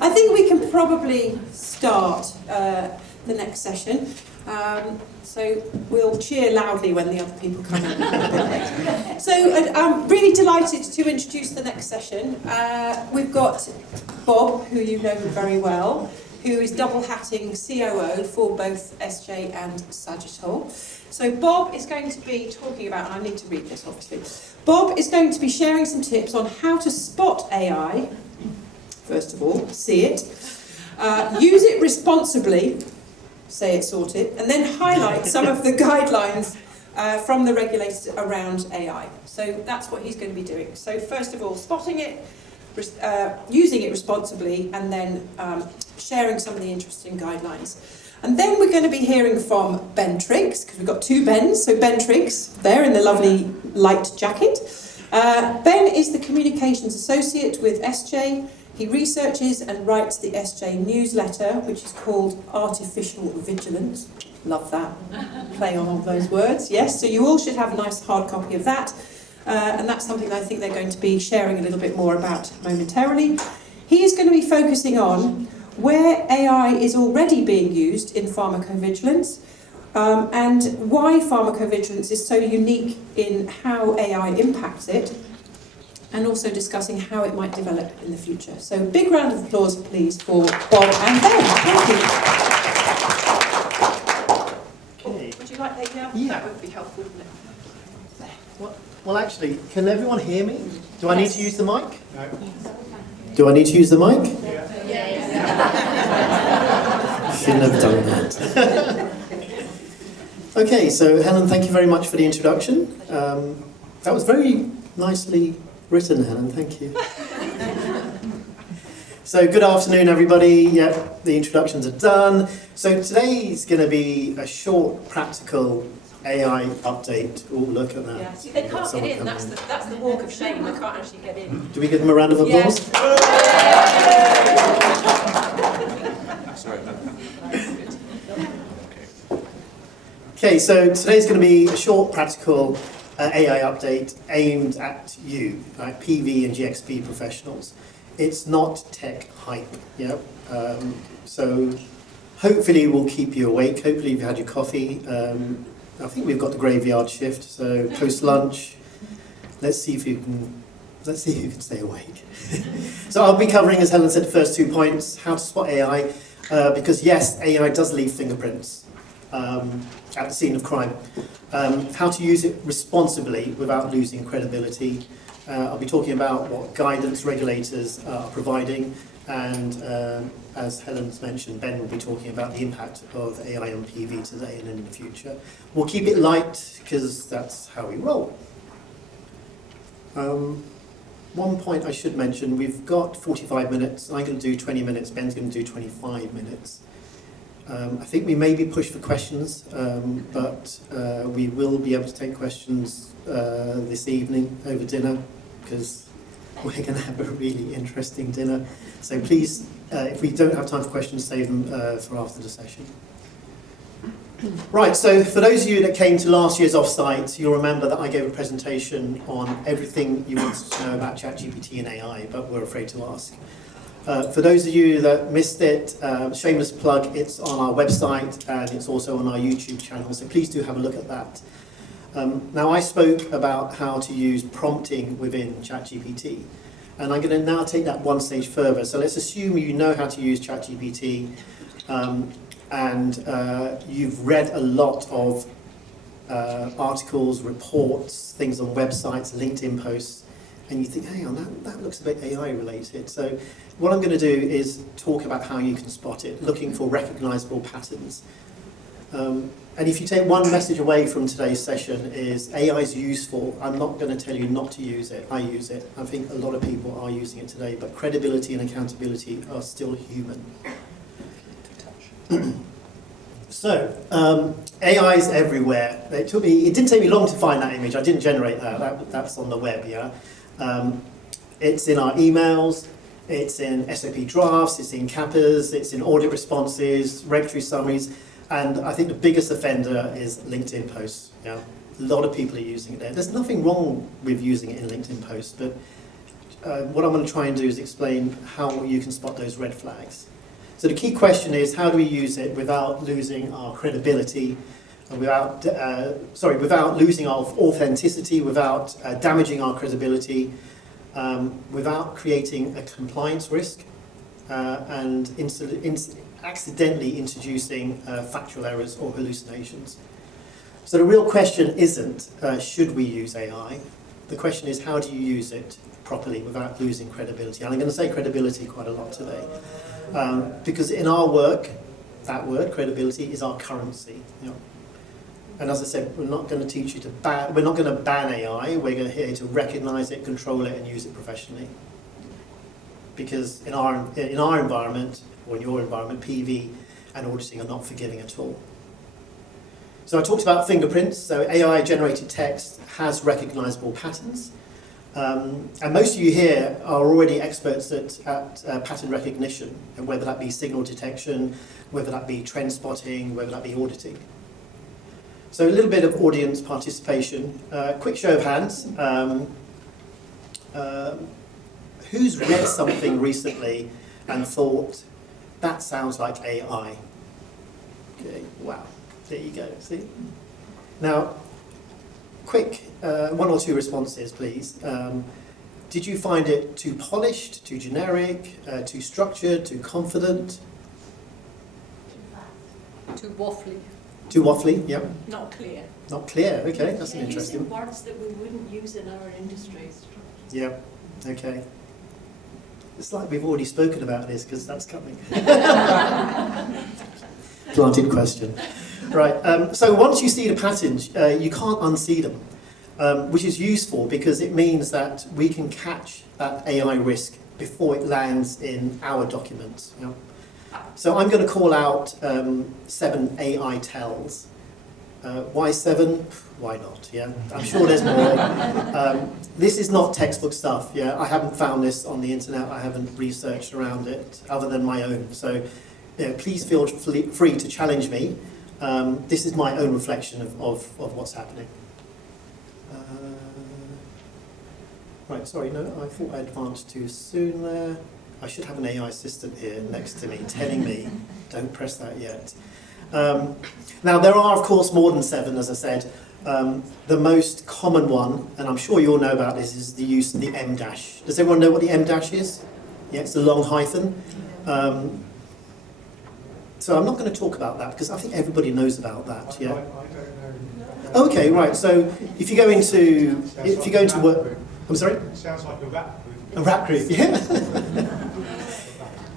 I think we can probably start the next session. So we'll cheer loudly when the other people come in. So I'm really delighted to introduce the next session. We've got Bob, who you know very well, who is double-hatting COO for both Essjay and Sagittal. So Bob is going to be talking about, and I need to read this obviously, Bob is going to be sharing some tips on how to spot AI, first of all, see it, use it responsibly, say it's sorted, and then highlight some of the guidelines from the regulators around AI. So that's what he's going to be doing. So first of all, spotting it, using it responsibly, and then sharing some of the interesting guidelines. And then we're going to be hearing from Ben Triggs, because we've got two Bens. So Ben Triggs, there in the lovely light jacket. Ben is the Communications Associate with Essjay. He researches and writes the Essjay newsletter, which is called Artificial Vigilance. Love that. Play on all those words. Yes, so you all should have a nice hard copy of that. And that's something I think they're going to be sharing a little bit more about momentarily. He is going to be focusing on where AI is already being used in pharmacovigilance, and why pharmacovigilance is so unique in how AI impacts it, and also discussing how it might develop in the future. So big round of applause, please, for Bob and Ben. Thank you. Okay. Would you like that? Yeah. That would be helpful, wouldn't it? Well, actually, can everyone hear me? Do I need to use the mic? No. Do I need to use the mic? Yes. Shouldn't have done that. Okay, so Helen, thank you very much for the introduction. That was very nicely written, Helen, thank you. So good afternoon, everybody. Yep, the introductions are done. So today's going to be a short, practical AI update. Oh, look at that. Yeah. See, they can't get in. That's the walk of shame. They can't actually get in. Do we give them a round of applause? Okay, so today's going to be a short, practical AI update aimed at you, like PV and GXP professionals. It's not tech hype, yeah. So hopefully we'll keep you awake. Hopefully you've had your coffee. I think we've got the graveyard shift, so post lunch. Let's see who can stay awake. So I'll be covering, as Helen said, the first 2 points: how to spot AI, because yes, AI does leave fingerprints at the scene of crime. How to use it responsibly without losing credibility. I'll be talking about what guidance regulators are providing, and as Helen's mentioned, Ben will be talking about the impact of AI on PV today and in the future. We'll keep it light because that's how we roll. One point I should mention, we've got 45 minutes. I'm going to do 20 minutes, Ben's going to do 25 minutes. I think we may be pushed for questions, but we will be able to take questions this evening over dinner, because we're going to have a really interesting dinner. So please, if we don't have time for questions, save them for after the session. Right, so for those of you that came to last year's Offsite, you'll remember that I gave a presentation on everything you wanted to know about ChatGPT and AI, but were afraid to ask. For those of you that missed it, shameless plug, it's on our website and it's also on our YouTube channel, so please do have a look at that. Now, I spoke about how to use prompting within ChatGPT, and I'm going to now take that one stage further. So let's assume you know how to use ChatGPT, and you've read a lot of articles, reports, things on websites, LinkedIn posts, and you think, hang on, that looks a bit AI related. So what I'm going to do is talk about how you can spot it, looking for recognizable patterns. And if you take one message away from today's session is AI is useful. I'm not going to tell you not to use it. I use it. I think a lot of people are using it today, but credibility and accountability are still human. So, AI is everywhere. It didn't take me long to find that image. I didn't generate that. That's on the web, yeah. It's in our emails. It's in SOP drafts. It's in CAPAs. It's in audit responses, regulatory summaries. And I think the biggest offender is LinkedIn posts. Yeah, a lot of people are using it there. There's nothing wrong with using it in LinkedIn posts, but what I'm going to try and do is explain how you can spot those red flags. So the key question is, how do we use it without losing our credibility, without losing our authenticity, without damaging our credibility, without creating a compliance risk, and accidentally introducing factual errors or hallucinations. So the real question isn't, should we use AI? The question is, how do you use it properly without losing credibility? And I'm going to say credibility quite a lot today. Because in our work, that word, credibility, is our currency. You know? And as I said, we're not going to teach you to we're not going to ban AI, we're here to recognise it, control it, and use it professionally. Because in our environment, or in your environment, PV and auditing are not forgiving at all. So I talked about fingerprints. So AI-generated text has recognisable patterns. And most of you here are already experts at pattern recognition, and whether that be signal detection, whether that be trend spotting, whether that be auditing. So a little bit of audience participation. Quick show of hands. Who's read something recently and thought, that sounds like AI? Okay, wow, there you go, see? Now, quick, one or two responses, please. Did you find it too polished, too generic, too structured, too confident? Too waffly. Too waffly, yep. Not clear. Not clear, okay, that's an interesting. Using words that we wouldn't use in our industries. Yep, okay. It's like we've already spoken about this, because that's coming. Planted question. Right, so once you see the patterns, you can't unsee them, which is useful because it means that we can catch that AI risk before it lands in our documents. You know? So I'm going to call out 7 AI tells. Why 7? Why not? Yeah, I'm sure there's more. This is not textbook stuff. Yeah, I haven't found this on the internet. I haven't researched around it other than my own. So, you know, please feel free to challenge me. This is my own reflection of what's happening. Right, sorry, no, I thought I advanced too soon there. I should have an AI assistant here next to me telling me, don't press that yet. Now, there are, of course, more than 7, as I said. The most common one, and I'm sure you all know about this, is the use of the M dash. Does everyone know what the M dash is? Yeah, it's a long hyphen. So I'm not going to talk about that because I think everybody knows about that. Yeah. I don't know. Okay, right. So if you go into work, I'm sorry. It sounds like a rap group. A rap group, yeah.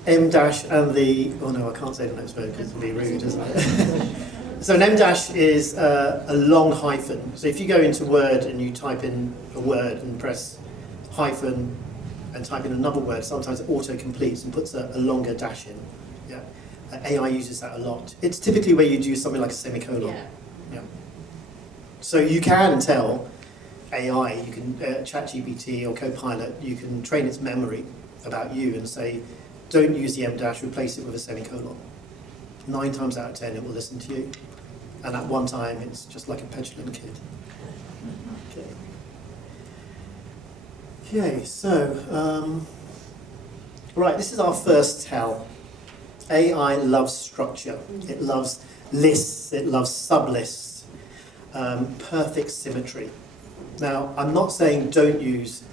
M dash and the, oh no, I can't say the next word because it'll be rude, isn't it? So an M dash is a long hyphen. So if you go into Word and you type in a word and press hyphen and type in another word, sometimes it auto-completes and puts a longer dash in. Yeah. AI uses that a lot. It's typically where you'd use something like a semicolon. Yeah. Yeah. So you can tell AI, you can ChatGPT or Copilot, you can train its memory about you and say, don't use the M dash, replace it with a semicolon. 9 times out of 10 it will listen to you. And at one time it's just like a petulant kid. Okay, so, right, this is our first tell. AI loves structure. It loves lists, it loves sublists, perfect symmetry. Now, I'm not saying don't use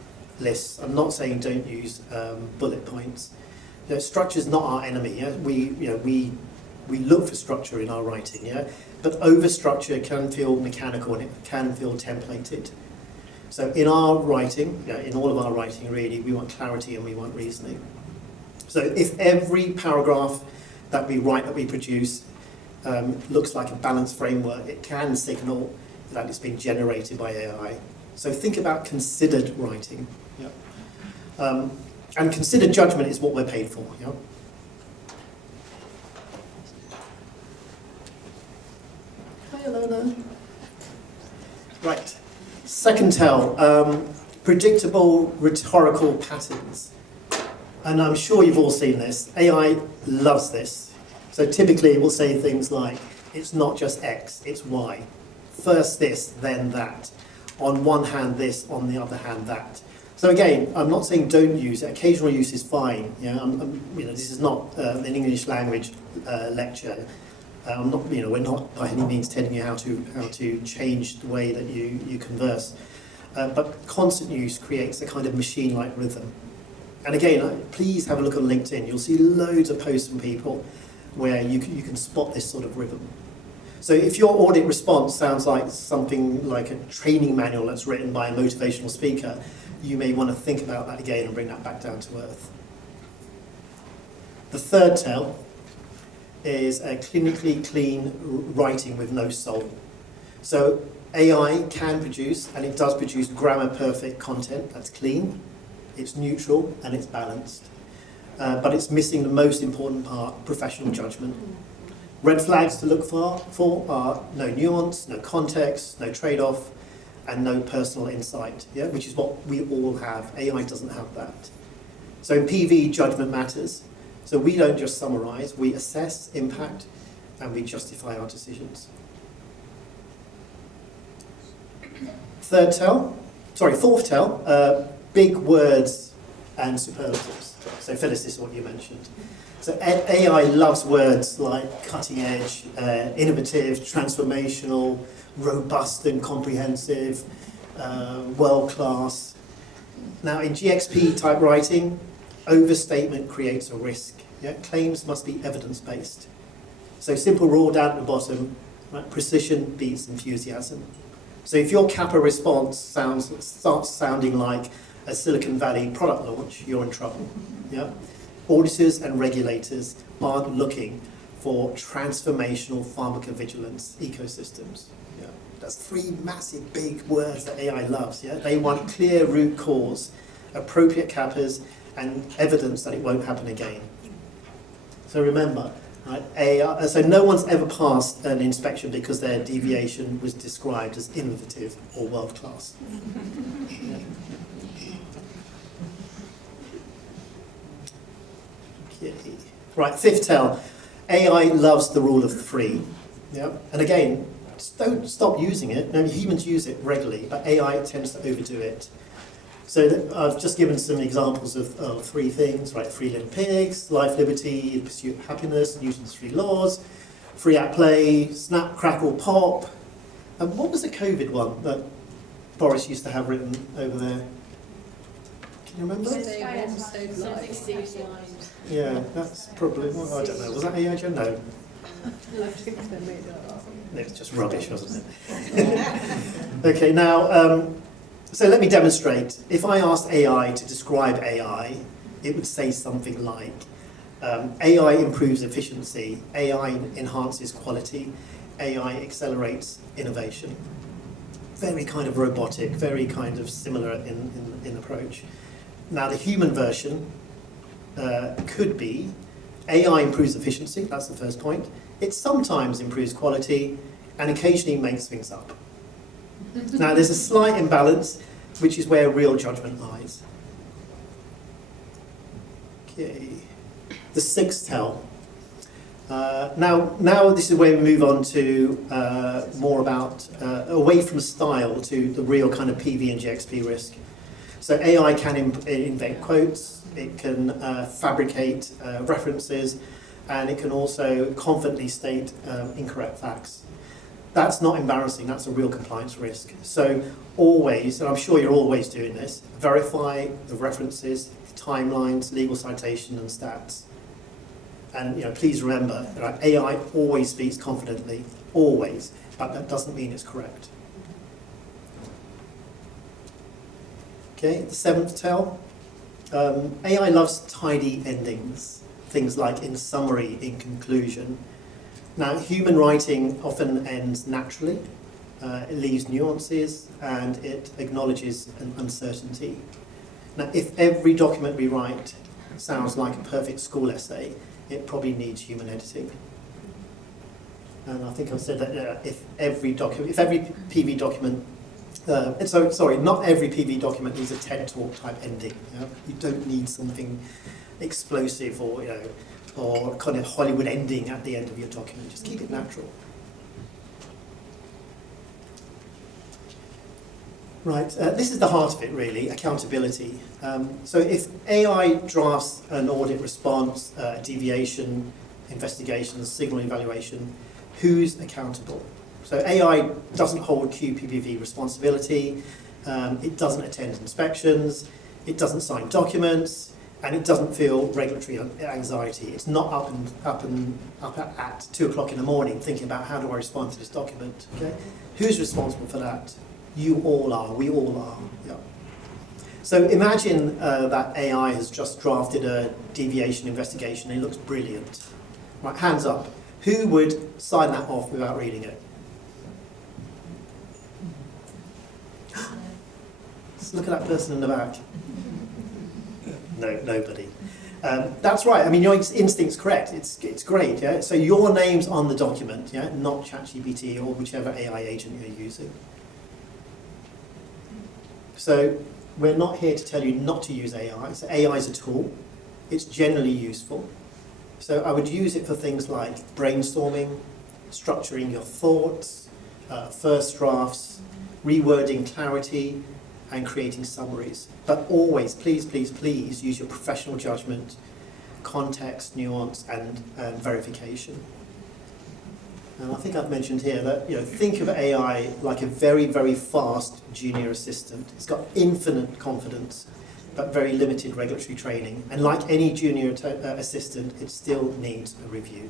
lists. I'm not saying don't use bullet points. You know, structure's not our enemy. Yeah? We look for structure in our writing, yeah? But over-structure can feel mechanical and it can feel templated. So in our writing, in all of our writing really, we want clarity and we want reasoning. So if every paragraph that we write, that we produce, looks like a balanced framework, it can signal that it's been generated by AI. So think about considered writing. Yeah. And considered judgment is what we're paid for. Yeah? Hi, Alona. Right. Second tell, predictable rhetorical patterns. And I'm sure you've all seen this. AI loves this. So typically it will say things like, it's not just X, it's Y. First this, then that. On one hand this, on the other hand that. So again, I'm not saying don't use it. Occasional use is fine. This is not an English language lecture. I'm not, we're not by any means telling you how to change the way that you converse. But constant use creates a kind of machine-like rhythm. And again, please have a look on LinkedIn. You'll see loads of posts from people where you can spot this sort of rhythm. So if your audit response sounds like something like a training manual that's written by a motivational speaker, you may want to think about that again and bring that back down to earth. The third tell is a clinically clean writing with no soul. So AI can produce, and it does produce, grammar perfect content that's clean, it's neutral, and it's balanced. But it's missing the most important part, professional judgment. Red flags to look for are no nuance, no context, no trade-off, and no personal insight, which is what we all have. AI doesn't have that. So in PV, judgment matters. So we don't just summarize, we assess impact, and we justify our decisions. Fourth tell, big words and superlatives. So Phyllis, this is what you mentioned. So AI loves words like cutting edge, innovative, transformational, robust and comprehensive, world-class. Now in GXP type writing, overstatement creates a risk. Claims must be evidence-based. So simple rule down at the bottom, right? Precision beats enthusiasm. So if your Kappa response starts sounding like a Silicon Valley product launch, you're in trouble. Auditors and regulators aren't looking for transformational pharmacovigilance ecosystems. That's three massive big words that AI loves. They want clear root cause, appropriate Kappas, and evidence that it won't happen again. So remember, right, AI, so no one's ever passed an inspection because their deviation was described as innovative or world-class. Okay. Right, fifth tell. AI loves the rule of three. And again, don't stop using it. Humans use it regularly, but AI tends to overdo it. So I've just given some examples of three things, right? Three little pigs, life, liberty, the pursuit of happiness, Newton's three laws, free at play, snap, crackle, pop. And what was the COVID one that Boris used to have written over there? Can you remember? Save lives. Yeah, that's probably, well, I don't know. Was that AI? No. I think they made that up. It was just rubbish, wasn't it? Okay, now, so let me demonstrate. If I asked AI to describe AI, it would say something like, AI improves efficiency, AI enhances quality, AI accelerates innovation. Very kind of robotic, very kind of similar in approach. Now the human version could be, AI improves efficiency, that's the first point. It sometimes improves quality and occasionally makes things up. Now there's a slight imbalance, which is where real judgment lies. Okay, the sixth tell. Now this is where we move on to more about, away from style to the real kind of PV and GXP risk. So AI can invent quotes, it can fabricate references, and it can also confidently state incorrect facts. That's not embarrassing, that's a real compliance risk. So always, and I'm sure you're always doing this, verify the references, timelines, legal citation and stats. And please remember, AI always speaks confidently, always, but that doesn't mean it's correct. Okay, the seventh tell. AI loves tidy endings, things like in summary, in conclusion. Now, human writing often ends naturally. It leaves nuances and it acknowledges an uncertainty. Now, if every document we write sounds like a perfect school essay, it probably needs human editing. And I think I've said that if every PV document, not every PV document needs a TED Talk type ending. You don't need something explosive or kind of Hollywood ending at the end of your document. Just keep it natural. Right, this is the heart of it really, accountability. So if AI drafts an audit response, deviation, investigation, signal evaluation, who's accountable? So AI doesn't hold QPPV responsibility, it doesn't attend inspections, it doesn't sign documents, and it doesn't feel regulatory anxiety. It's not up at 2 o'clock in the morning thinking about how do I respond to this document. Okay? Who's responsible for that? You all are, we all are. Yeah. So imagine that AI has just drafted a deviation investigation and it looks brilliant. Right, hands up. Who would sign that off without reading it? Let's look at that person in the back. No, nobody. That's right. I mean, your instinct's correct. It's great. Yeah. So your name's on the document. Yeah, not ChatGPT or whichever AI agent you're using. So we're not here to tell you not to use AI. So AI is a tool. It's generally useful. So I would use it for things like brainstorming, structuring your thoughts, first drafts, rewording clarity, and creating summaries. But always, please, please, please use your professional judgment, context, nuance, and verification. And I think I've mentioned here that, think of AI like a very, very fast junior assistant. It's got infinite confidence, but very limited regulatory training. And like any junior assistant, it still needs a review.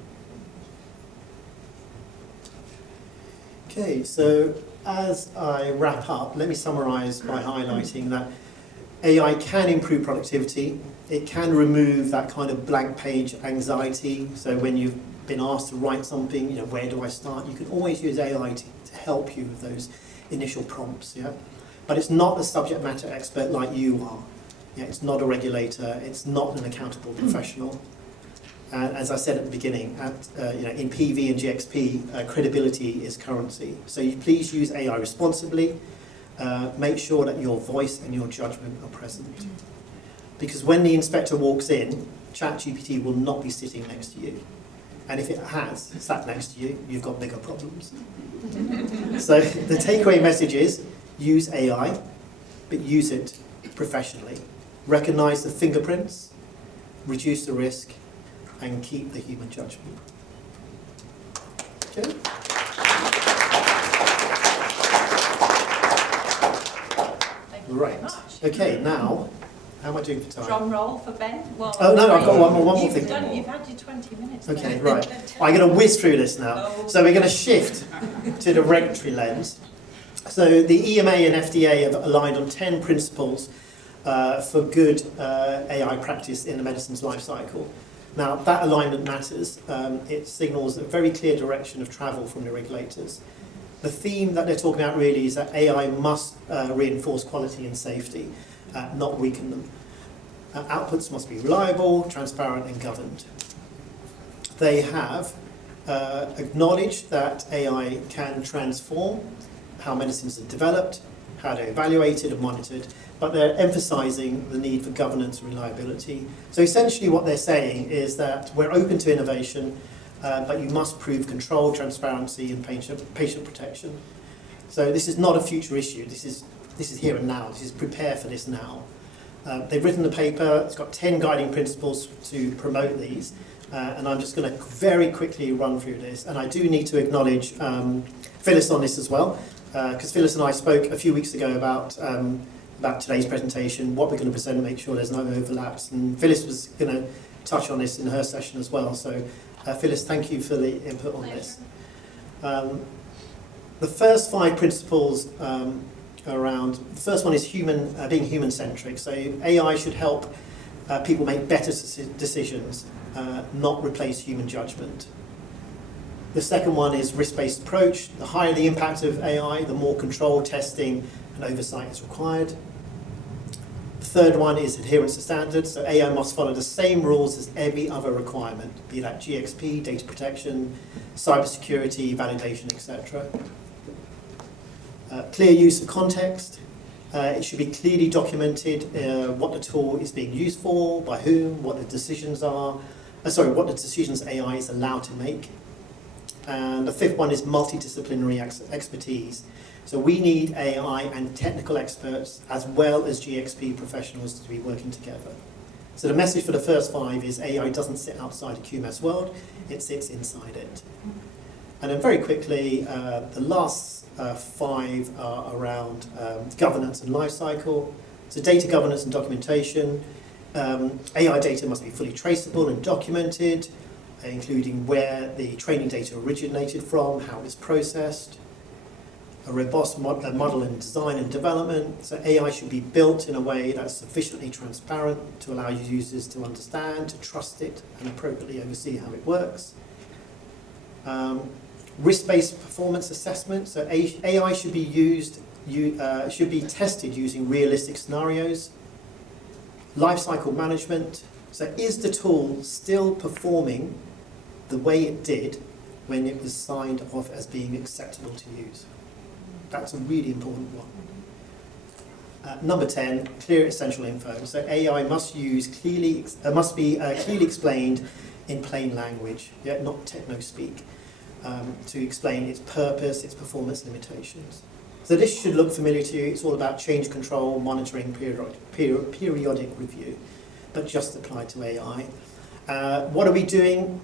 Okay, so as I wrap up, let me summarize by highlighting that AI can improve productivity. It can remove that kind of blank page anxiety. So when you've been asked to write something, where do I start? You can always use AI to help you with those initial prompts. Yeah, but it's not a subject matter expert like you are. Yeah, it's not a regulator. It's not an accountable professional. As I said at the beginning, in PV and GXP, credibility is currency. So please use AI responsibly. Make sure that your voice and your judgment are present. Because when the inspector walks in, ChatGPT will not be sitting next to you. And if it has sat next to you, you've got bigger problems. So the takeaway message is, use AI, but use it professionally. Recognize the fingerprints, reduce the risk, and keep the human judgment. Okay? Thank you Right. very much. Okay, now, how am I doing for time? Drum roll for Ben. Well, Oh, no, I've got one more you've thing. You've had your 20 minutes. Okay, Ben. right. I'm going to whiz through this now. Oh. So we're going to shift to the regulatory lens. So the EMA and FDA have aligned on 10 principles for good AI practice in the medicine's life cycle. Now, that alignment matters. It signals a very clear direction of travel from the regulators. The theme that they're talking about really is that AI must reinforce quality and safety, not weaken them. Outputs must be reliable, transparent, and governed. They have acknowledged that AI can transform how medicines are developed, how they're evaluated and monitored, but they're emphasizing the need for governance and reliability. So essentially what they're saying is that we're open to innovation, but you must prove control, transparency, and patient protection. So this is not a future issue. This is here and now. This is prepare for this now. They've written the paper. It's got 10 guiding principles to promote these. And I'm just going to very quickly run through this. And I do need to acknowledge Phyllis on this as well, because Phyllis and I spoke a few weeks ago about today's presentation, what we're going to present, and make sure there's no overlaps. And Phyllis was going to touch on this in her session as well. So Phyllis, thank you for the input on this. The first 5 principles the first one is being human-centric. So AI should help people make better decisions, not replace human judgment. The second one is risk-based approach. The higher the impact of AI, the more control, testing, and oversight is required. The third one is adherence to standards. So AI must follow the same rules as every other requirement, be that GXP, data protection, cybersecurity, validation, etc. Clear use of context. It should be clearly documented what the tool is being used for, by whom, what the decisions are. What the decisions AI is allowed to make. And the fifth one is multidisciplinary expertise. So we need AI and technical experts as well as GXP professionals to be working together. So the message for the first five is AI doesn't sit outside the QMS world, it sits inside it. And then very quickly, the last five are around governance and lifecycle. So data governance and documentation. AI data must be fully traceable and documented, including where the training data originated from, how it's processed. A robust model in design and development. So AI should be built in a way that's sufficiently transparent to allow users to understand, to trust it, and appropriately oversee how it works. Risk-based performance assessment. So AI should be tested using realistic scenarios. Lifecycle management. So is the tool still performing the way it did when it was signed off as being acceptable to use? That's a really important one. Number 10, clear essential info. So AI must be clearly explained in plain language, not techno-speak, to explain its purpose, its performance limitations. So this should look familiar to you. It's all about change control, monitoring, periodic review, but just applied to AI. What are we doing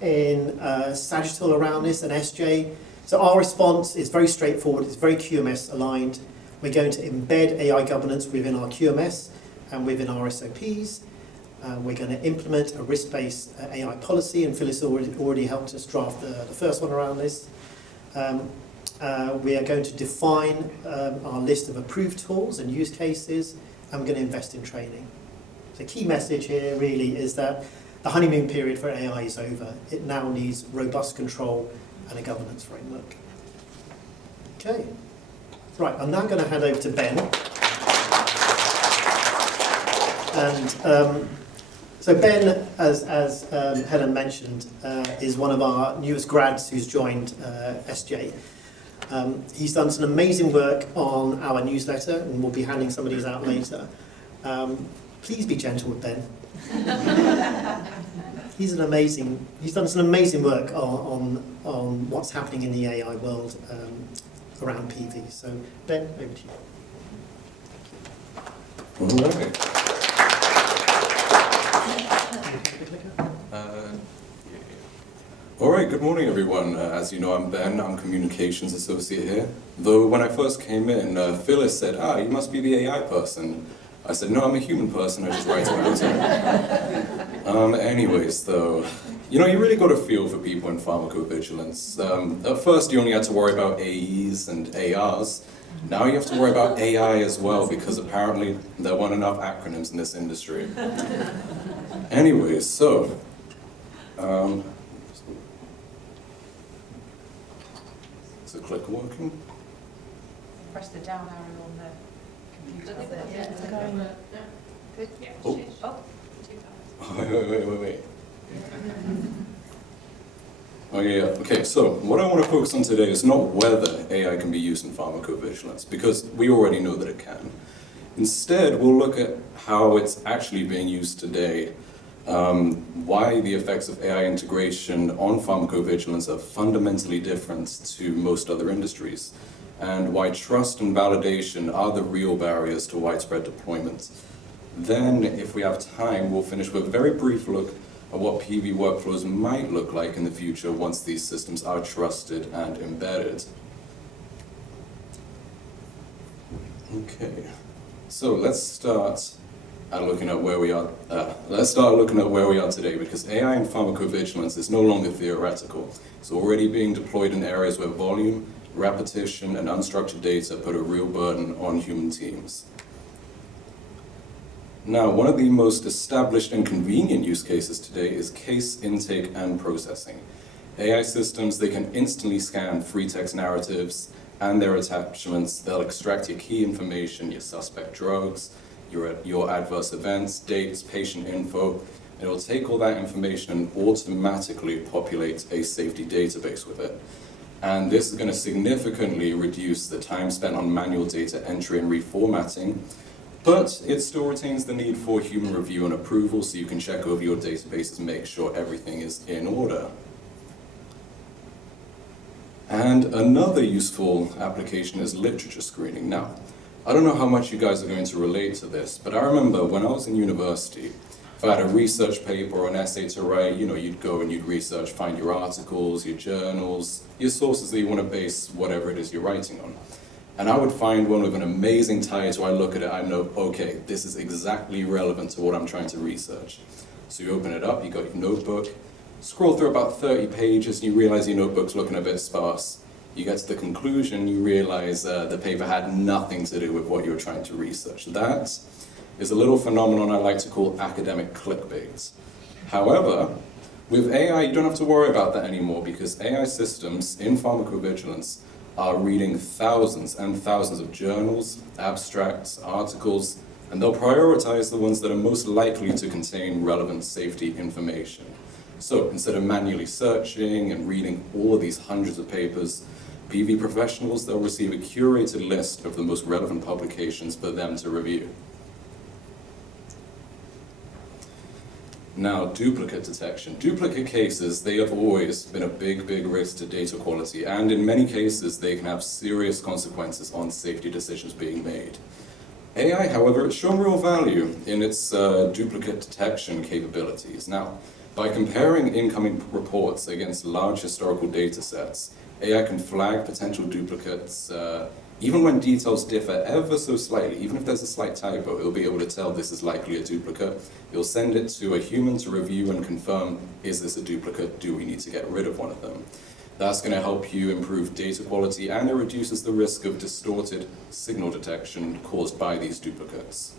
in Sagittal around this and Essjay? So our response is very straightforward, it's very QMS aligned. We're going to embed AI governance within our QMS and within our SOPs. We're going to implement a risk-based AI policy, and Phyllis already helped us draft the first one around this. We are going to define our list of approved tools and use cases, and we're going to invest in training. The key message here really is that the honeymoon period for AI is over. It now needs robust control and a governance framework. Okay, right, I'm now going to hand over to Ben. And so Ben, as Helen mentioned, is one of our newest grads who's joined Essjay. He's done some amazing work on our newsletter, and we'll be handing some of these out later. Please be gentle with Ben. He's done some amazing work on what's happening in the AI world around PV. So Ben, over to you. All right. All right, good morning everyone. As you know, I'm Ben, I'm Communications Associate here. Though when I first came in, Phyllis said, you must be the AI person. I said, no, I'm a human person, I just write about it. Anyways, though, you really got a feel for people in pharmacovigilance. At first, you only had to worry about AEs and ARs. Now you have to worry about AI as well, because apparently there weren't enough acronyms in this industry. Anyways, so, is the clicker working? Press the down arrow on the computer. Yeah, it's going. Good. Oh. Oh, too Wait. Oh yeah, okay, so what I want to focus on today is not whether AI can be used in pharmacovigilance, because we already know that it can. Instead, we'll look at how it's actually being used today, why the effects of AI integration on pharmacovigilance are fundamentally different to most other industries, and why trust and validation are the real barriers to widespread deployment. Then, if we have time, we'll finish with a very brief look at what PV workflows might look like in the future once these systems are trusted and embedded. Okay, so let's start looking at where we are. Let's start looking at where we are today, because AI in pharmacovigilance is no longer theoretical. It's already being deployed in areas where volume, repetition, and unstructured data put a real burden on human teams. Now, one of the most established and convenient use cases today is case intake and processing. AI systems, they can instantly scan free text narratives and their attachments. They'll extract your key information, your suspect drugs, your adverse events, dates, patient info. It'll take all that information and automatically populate a safety database with it. And this is going to significantly reduce the time spent on manual data entry and reformatting. But it still retains the need for human review and approval, so you can check over your databases and make sure everything is in order. And another useful application is literature screening. Now, I don't know how much you guys are going to relate to this, but I remember when I was in university, if I had a research paper or an essay to write, you'd go and you'd research, find your articles, your journals, your sources that you want to base whatever it is you're writing on. And I would find one with an amazing title. I look at it, I know, okay, this is exactly relevant to what I'm trying to research. So you open it up, you got your notebook, scroll through about 30 pages, and you realize your notebook's looking a bit sparse. You get to the conclusion, you realize the paper had nothing to do with what you were trying to research. That is a little phenomenon I like to call academic clickbait. However, with AI, you don't have to worry about that anymore because AI systems in pharmacovigilance are reading thousands and thousands of journals, abstracts, articles, and they'll prioritize the ones that are most likely to contain relevant safety information. So instead of manually searching and reading all of these hundreds of papers, PV professionals, they'll receive a curated list of the most relevant publications for them to review. Now, duplicate detection. Duplicate cases, they have always been a big, big risk to data quality, and in many cases, they can have serious consequences on safety decisions being made. AI, however, has shown real value in its duplicate detection capabilities. Now, by comparing incoming reports against large historical data sets, AI can flag potential duplicates even when details differ ever so slightly. Even if there's a slight typo, it'll be able to tell this is likely a duplicate. It'll send it to a human to review and confirm, is this a duplicate? Do we need to get rid of one of them? That's going to help you improve data quality, and it reduces the risk of distorted signal detection caused by these duplicates.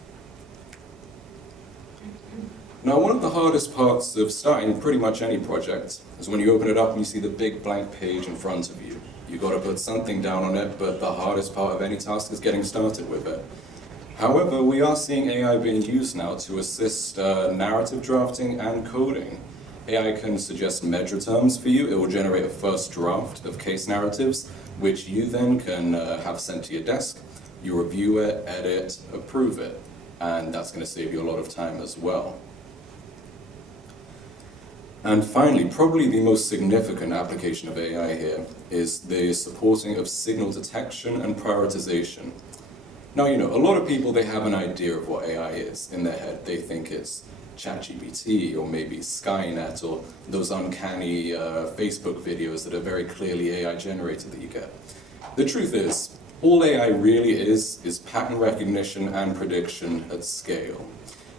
Now, one of the hardest parts of starting pretty much any project is when you open it up and you see the big blank page in front of you. You've got to put something down on it, but the hardest part of any task is getting started with it. However, we are seeing AI being used now to assist narrative drafting and coding. AI can suggest measure terms for you. It will generate a first draft of case narratives, which you then can have sent to your desk. You review it, edit, approve it, and that's going to save you a lot of time as well. And finally, probably the most significant application of AI here is the supporting of signal detection and prioritization. Now, a lot of people, they have an idea of what AI is in their head. They think it's ChatGPT or maybe Skynet or those uncanny Facebook videos that are very clearly AI generated that you get. The truth is, all AI really is pattern recognition and prediction at scale.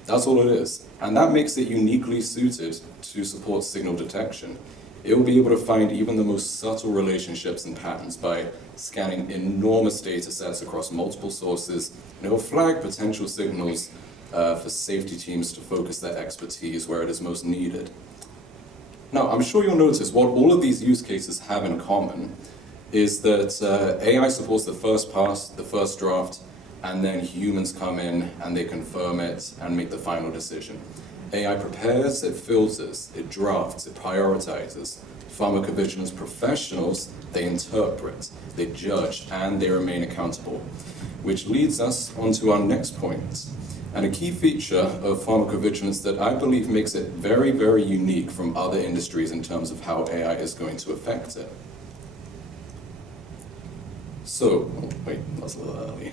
That's all it is. And that makes it uniquely suited to support signal detection. It will be able to find even the most subtle relationships and patterns by scanning enormous data sets across multiple sources, and it will flag potential signals for safety teams to focus their expertise where it is most needed. Now, I'm sure you'll notice what all of these use cases have in common is that AI supports the first pass, the first draft, and then humans come in and they confirm it and make the final decision. AI prepares, it filters, it drafts, it prioritizes. Pharmacovigilance professionals, they interpret, they judge, and they remain accountable. Which leads us onto our next point. And a key feature of pharmacovigilance that I believe makes it very, very unique from other industries in terms of how AI is going to affect it. So, wait, that was a little early.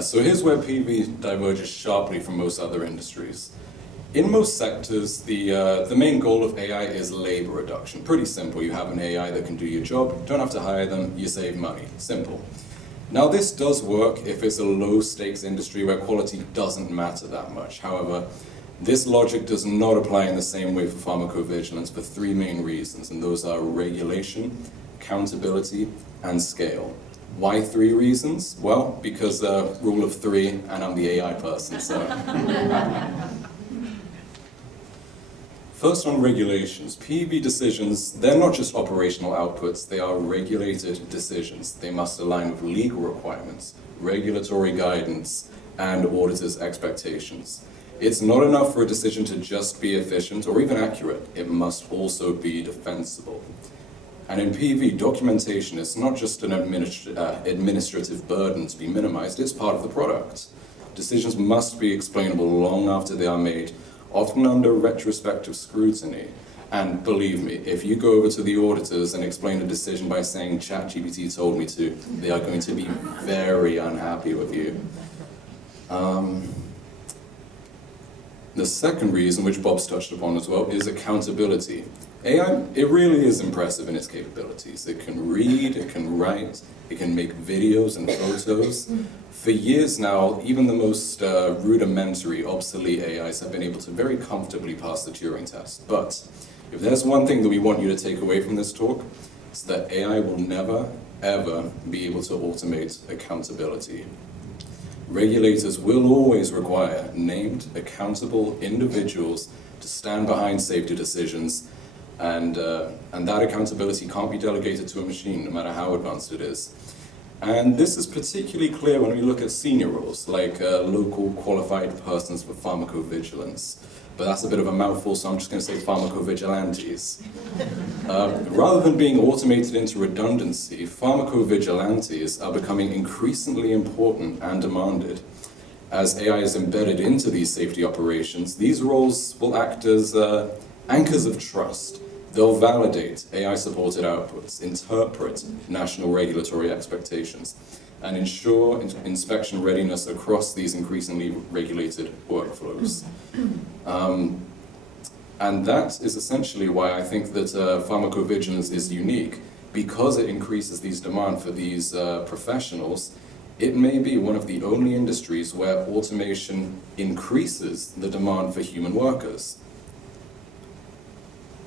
So here's where PV diverges sharply from most other industries. In most sectors, the main goal of AI is labor reduction. Pretty simple. You have an AI that can do your job, don't have to hire them, you save money. Simple. Now this does work if it's a low-stakes industry where quality doesn't matter that much. However, this logic does not apply in the same way for pharmacovigilance for three main reasons, and those are regulation, accountability, and scale. Why three reasons? Well, because rule of three, and I'm the AI person, so. First on regulations. PV decisions, they're not just operational outputs, they are regulated decisions. They must align with legal requirements, regulatory guidance, and auditors' expectations. It's not enough for a decision to just be efficient or even accurate. It must also be defensible. And in PV, documentation is not just an administrative burden to be minimized, it's part of the product. Decisions must be explainable long after they are made, often under retrospective scrutiny. And believe me, if you go over to the auditors and explain a decision by saying ChatGPT told me to, they are going to be very unhappy with you. The second reason, which Bob's touched upon as well, is accountability. AI, it really is impressive in its capabilities. It can read, it can write, it can make videos and photos. For years now, even the most rudimentary, obsolete AIs have been able to very comfortably pass the Turing test. But if there's one thing that we want you to take away from this talk, it's that AI will never, ever be able to automate accountability. Regulators will always require named, accountable individuals to stand behind safety decisions, and that accountability can't be delegated to a machine, no matter how advanced it is. And this is particularly clear when we look at senior roles, like local qualified persons for pharmacovigilance. But that's a bit of a mouthful, so I'm just going to say pharmacovigilantes. Rather than being automated into redundancy, pharmacovigilantes are becoming increasingly important and demanded. As AI is embedded into these safety operations, these roles will act as anchors of trust. They'll validate AI-supported outputs, interpret national regulatory expectations, and ensure inspection readiness across these increasingly regulated workflows. And that is essentially why I think that pharmacovigilance is unique. Because it increases these demand for these professionals, it may be one of the only industries where automation increases the demand for human workers.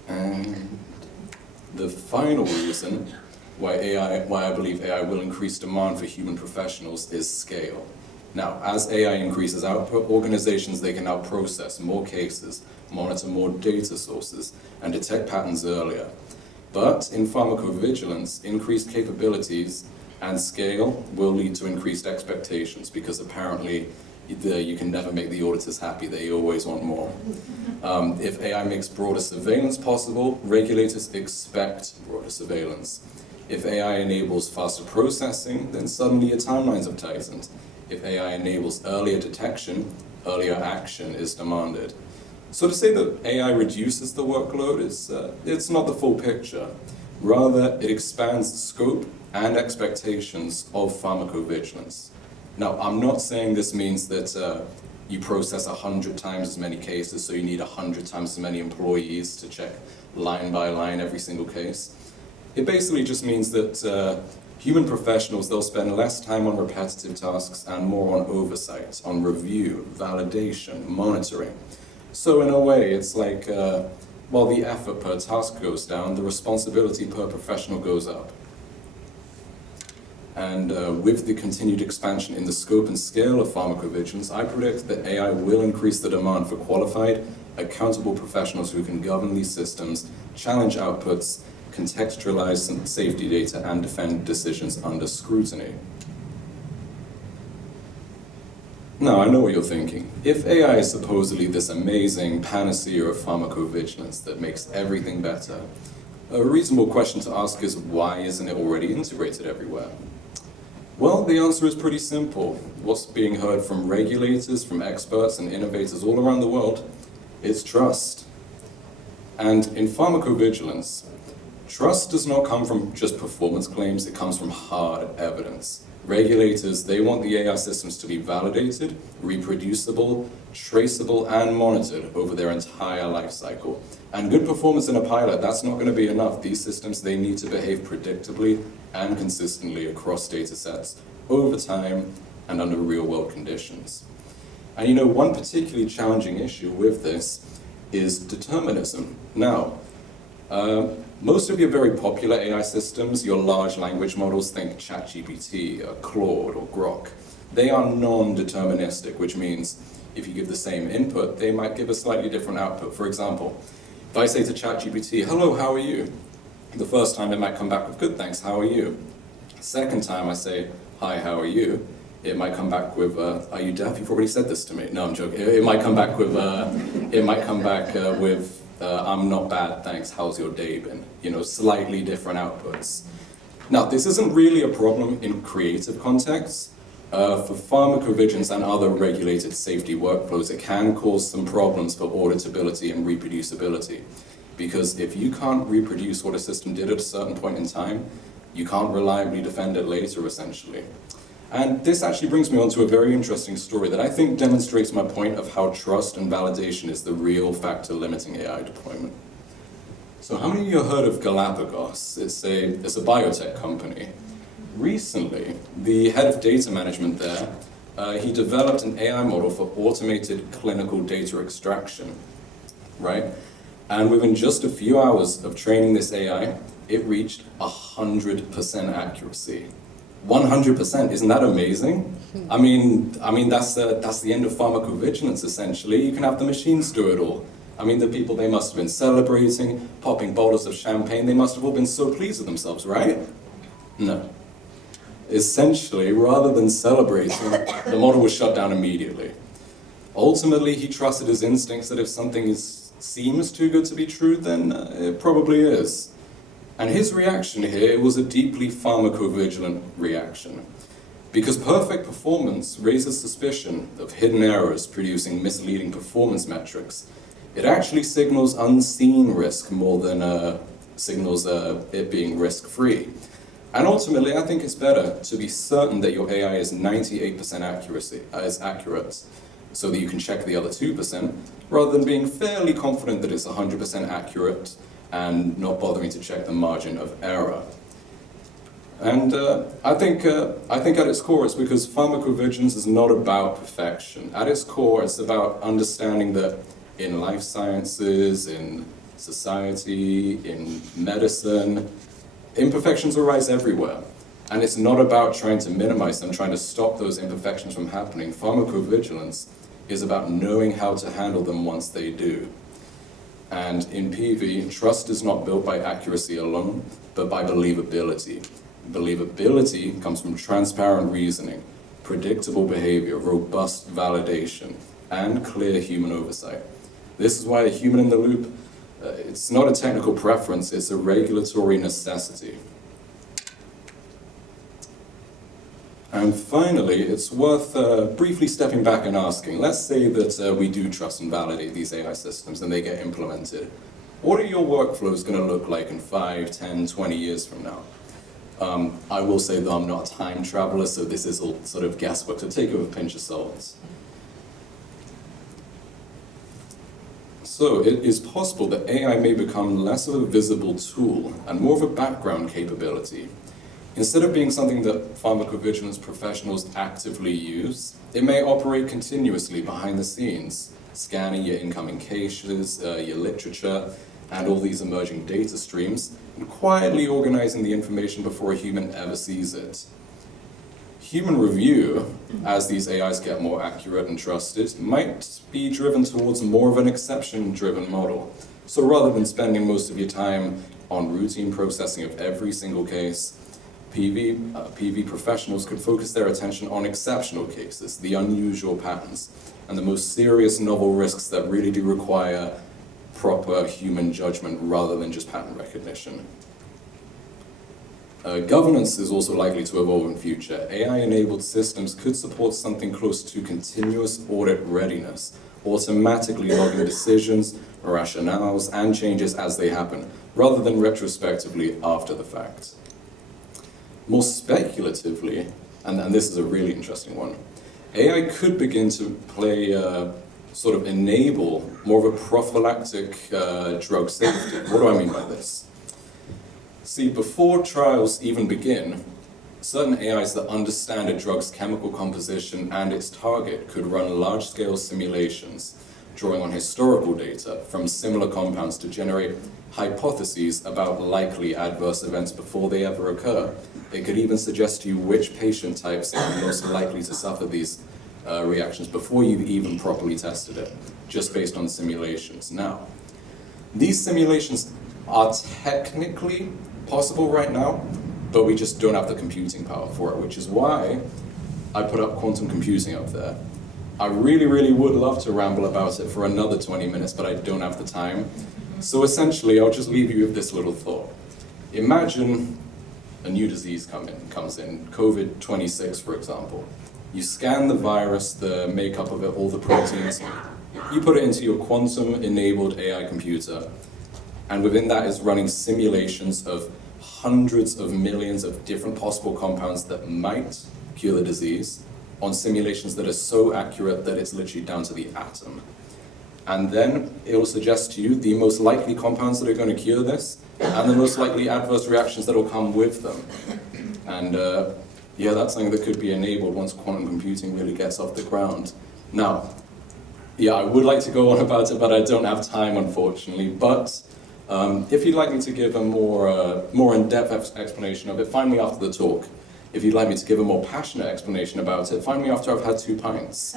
And the final reason why I believe AI will increase demand for human professionals is scale. Now, as AI increases output, organizations, they can now process more cases, monitor more data sources, and detect patterns earlier. But in pharmacovigilance, increased capabilities and scale will lead to increased expectations, because apparently you can never make the auditors happy, they always want more. If AI makes broader surveillance possible, regulators expect broader surveillance. If AI enables faster processing, then suddenly your timelines have tightened. If AI enables earlier detection, earlier action is demanded. So to say that AI reduces the workload, it's not the full picture. Rather, it expands the scope and expectations of pharmacovigilance. Now, I'm not saying this means that you process 100 times as many cases, so you need 100 times as many employees to check line by line every single case. It basically just means that human professionals, they'll spend less time on repetitive tasks and more on oversight, on review, validation, monitoring. So in a way, it's like, while the effort per task goes down, the responsibility per professional goes up. And with the continued expansion in the scope and scale of pharmacovigilance, I predict that AI will increase the demand for qualified, accountable professionals who can govern these systems, challenge outputs, contextualize safety data, and defend decisions under scrutiny. Now, I know what you're thinking. If AI is supposedly this amazing panacea of pharmacovigilance that makes everything better, a reasonable question to ask is, why isn't it already integrated everywhere? Well, the answer is pretty simple. What's being heard from regulators, from experts and innovators all around the world is trust. And in pharmacovigilance, trust does not come from just performance claims, it comes from hard evidence. Regulators, they want the AI systems to be validated, reproducible, traceable, and monitored over their entire life cycle. And good performance in a pilot, that's not going to be enough. These systems, they need to behave predictably and consistently across data sets, over time, and under real-world conditions. And you know, one particularly challenging issue with this is determinism. Now, most of your very popular AI systems, your large language models, think ChatGPT, Claude, or Grok, they are non-deterministic, which means if you give the same input, they might give a slightly different output. For example, if I say to ChatGPT, "Hello, how are you?" The first time it might come back with, "Good, thanks, how are you?" Second time I say, "Hi, how are you?" It might come back with, "Are you deaf? You've already said this to me." No, I'm joking. It might come back with, "I'm not bad, thanks, how's your day been?" You know, slightly different outputs. Now, this isn't really a problem in creative contexts. For pharmacovigilance and other regulated safety workflows, it can cause some problems for auditability and reproducibility. Because if you can't reproduce what a system did at a certain point in time, you can't reliably defend it later, essentially. And this actually brings me on to a very interesting story that I think demonstrates my point of how trust and validation is the real factor limiting AI deployment. So how many of you have heard of Galapagos? It's a biotech company. Recently, the head of data management there, he developed an AI model for automated clinical data extraction, right? And within just a few hours of training this AI, it reached 100% accuracy. 100%, isn't that amazing? I mean that's the end of pharmacovigilance, essentially. You can have the machines do it all. I mean, the people, they must have been celebrating, popping bottles of champagne, they must have all been so pleased with themselves, right? No. Essentially, rather than celebrating, the model was shut down immediately. Ultimately, he trusted his instincts that if something seems too good to be true, then it probably is. And his reaction here was a deeply pharmacovigilant reaction. Because perfect performance raises suspicion of hidden errors producing misleading performance metrics. It actually signals unseen risk more than signals it being risk-free. And ultimately, I think it's better to be certain that your AI is 98% accurate, so that you can check the other 2%, rather than being fairly confident that it's 100% accurate and not bothering to check the margin of error. And I think at its core, it's because pharmacovigilance is not about perfection. At its core, it's about understanding that in life sciences, in society, in medicine, imperfections arise everywhere. And it's not about trying to minimize them, trying to stop those imperfections from happening. Pharmacovigilance is about knowing how to handle them once they do. And in PV, trust is not built by accuracy alone, but by believability. Believability comes from transparent reasoning, predictable behavior, robust validation, and clear human oversight. This is why a human in the loop, it's not a technical preference, it's a regulatory necessity. And finally, it's worth briefly stepping back and asking, let's say that we do trust and validate these AI systems and they get implemented. What are your workflows going to look like in 5, 10, 20 years from now? I will say that I'm not a time traveler, so this is all sort of guesswork, so take it with a pinch of salt. So it is possible that AI may become less of a visible tool and more of a background capability. Instead of being something that pharmacovigilance professionals actively use, it may operate continuously behind the scenes, scanning your incoming cases, your literature, and all these emerging data streams, and quietly organizing the information before a human ever sees it. Human review, as these AIs get more accurate and trusted, might be driven towards more of an exception-driven model. So rather than spending most of your time on routine processing of every single case, PV professionals could focus their attention on exceptional cases, the unusual patterns, and the most serious novel risks that really do require proper human judgment rather than just pattern recognition. Governance is also likely to evolve in future. AI-enabled systems could support something close to continuous audit readiness, automatically logging decisions, rationales, and changes as they happen, rather than retrospectively after the fact. More speculatively, and this is a really interesting one, AI could begin to play, sort of enable more of a prophylactic drug safety. What do I mean by this? See, before trials even begin, certain AIs that understand a drug's chemical composition and its target could run large-scale simulations, drawing on historical data from similar compounds to generate hypotheses about likely adverse events before they ever occur. It could even suggest to you which patient types are most likely to suffer these reactions before you've even properly tested it, just based on simulations. Now, these simulations are technically possible right now, but we just don't have the computing power for it, which is why I put up quantum computing up there. I really, really would love to ramble about it for another 20 minutes, but I don't have the time. So essentially, I'll just leave you with this little thought. Imagine a new disease comes in, COVID-26, for example. You scan the virus, the makeup of it, all the proteins, you put it into your quantum-enabled AI computer, And within that is running simulations of hundreds of millions of different possible compounds that might cure the disease on simulations that are so accurate that it's literally down to the atom. And then it will suggest to you the most likely compounds that are going to cure this and the most likely adverse reactions that will come with them. And yeah, that's something that could be enabled once quantum computing really gets off the ground. Now, yeah, I would like to go on about it, but I don't have time, unfortunately. But if you'd like me to give a more in-depth explanation of it, find me after the talk. If you'd like me to give a more passionate explanation about it, find me after I've had 2 pints.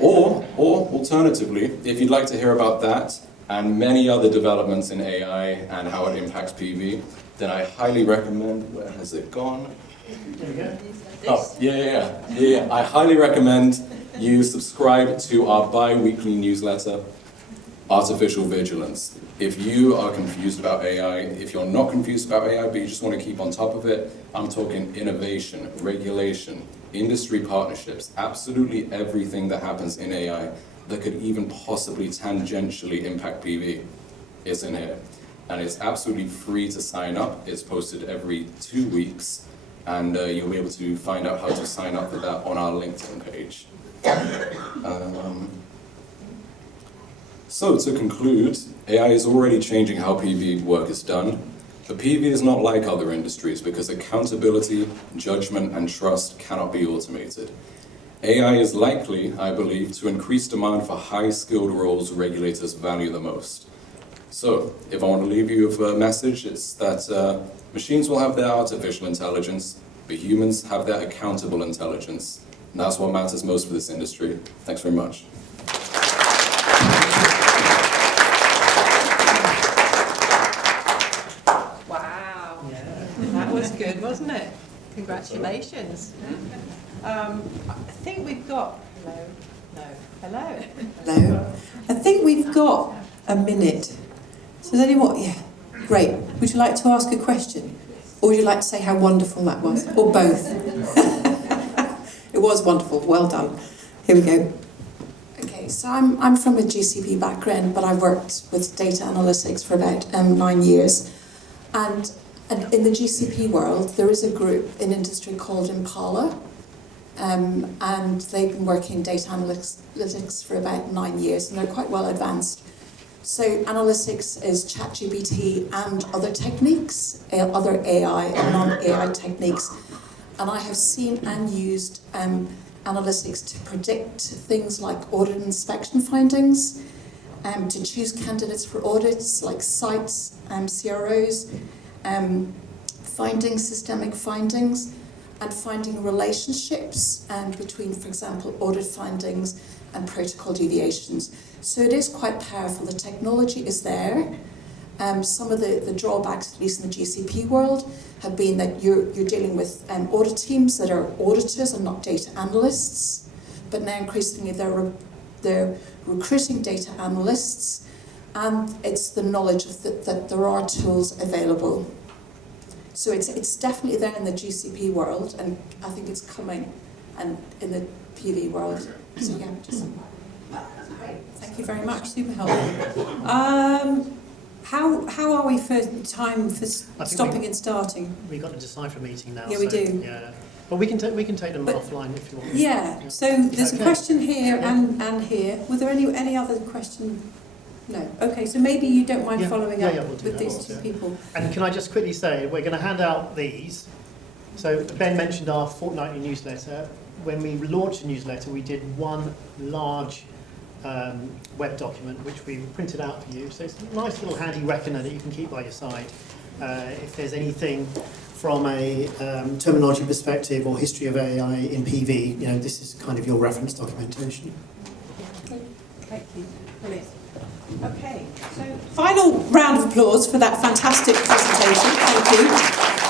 Or alternatively, if you'd like to hear about that and many other developments in AI and how it impacts PV, then I highly recommend, where has it gone? Oh, yeah. I highly recommend you subscribe to our bi-weekly newsletter, Artificial Vigilance. If you are confused about AI, if you're not confused about AI, but you just want to keep on top of it, I'm talking innovation, regulation, industry partnerships, absolutely everything that happens in AI that could even possibly tangentially impact PV is in here. And it's absolutely free to sign up. It's posted every 2 weeks, and you'll be able to find out how to sign up for that on our LinkedIn page. So to conclude, AI is already changing how PV work is done, but PV is not like other industries because accountability, judgment, and trust cannot be automated. AI is likely, I believe, to increase demand for high-skilled roles regulators value the most. So, if I want to leave you with a message, it's that machines will have their artificial intelligence, but humans have their accountable intelligence. And that's what matters most for this industry. Thanks very much. Wow. That was good, wasn't it? Congratulations. I think we've got... Hello. Hello. I think we've got a minute. So does anyone... Yeah, great. Would you like to ask a question? Or would you like to say how wonderful that was? Or both? It was wonderful. Well done. Here we go. Okay, so I'm from a GCP background, but I've worked with data analytics for about 9 years. And in the GCP world, there is a group in industry called Impala, and they've been working in data analytics for about 9 years, and they're quite well advanced. So analytics is ChatGPT and other techniques, other AI and non-AI techniques. And I have seen and used analytics to predict things like audit inspection findings, to choose candidates for audits like sites, CROs, finding systemic findings, and finding relationships between, for example, audit findings and protocol deviations. So it is quite powerful. The technology is there. Some of the drawbacks, at least in the GCP world, have been that you're dealing with audit teams that are auditors and not data analysts. But now increasingly they're recruiting data analysts, and it's the knowledge of that there are tools available. So it's definitely there in the GCP world, and I think it's coming and in the PV world. So yeah, just Great. Thank you very much. Super helpful. How are we for time for stopping and starting? We've got a decipher meeting now. Yeah, we do. Yeah. But we can take them offline if you want. Yeah. So there's a question here and here. Were there any other question? No. Okay. So maybe you don't mind following up we'll do with that. these two people. And can I just quickly say, we're going to hand out these. So Ben mentioned our fortnightly newsletter. When we launched the newsletter, we did one large web document which we printed out for you. So it's a nice little handy reckoner that you can keep by your side. If there's anything from a terminology perspective or history of AI in PV, this is kind of your reference documentation. Thank you. Brilliant. Okay. So final round of applause for that fantastic presentation. Thank you.